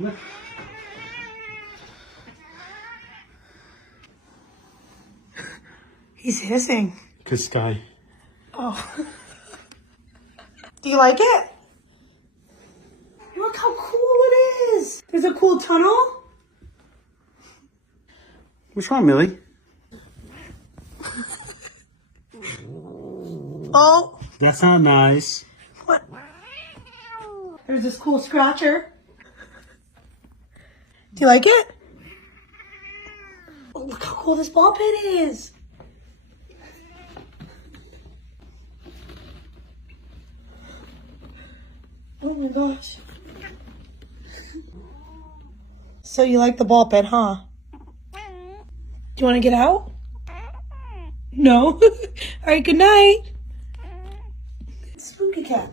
Look. He's hissing. Cause Sky. Oh. Do you like it? Look how cool it is. There's a cool tunnel. What's wrong, Millie? Oh. That's not nice. What? There's this cool scratcher. Do you like it? Oh, look how cool this ball pit is. Oh my gosh. So you like the ball pit, huh? Do you want to get out? No? All right, good night. Spooky cat.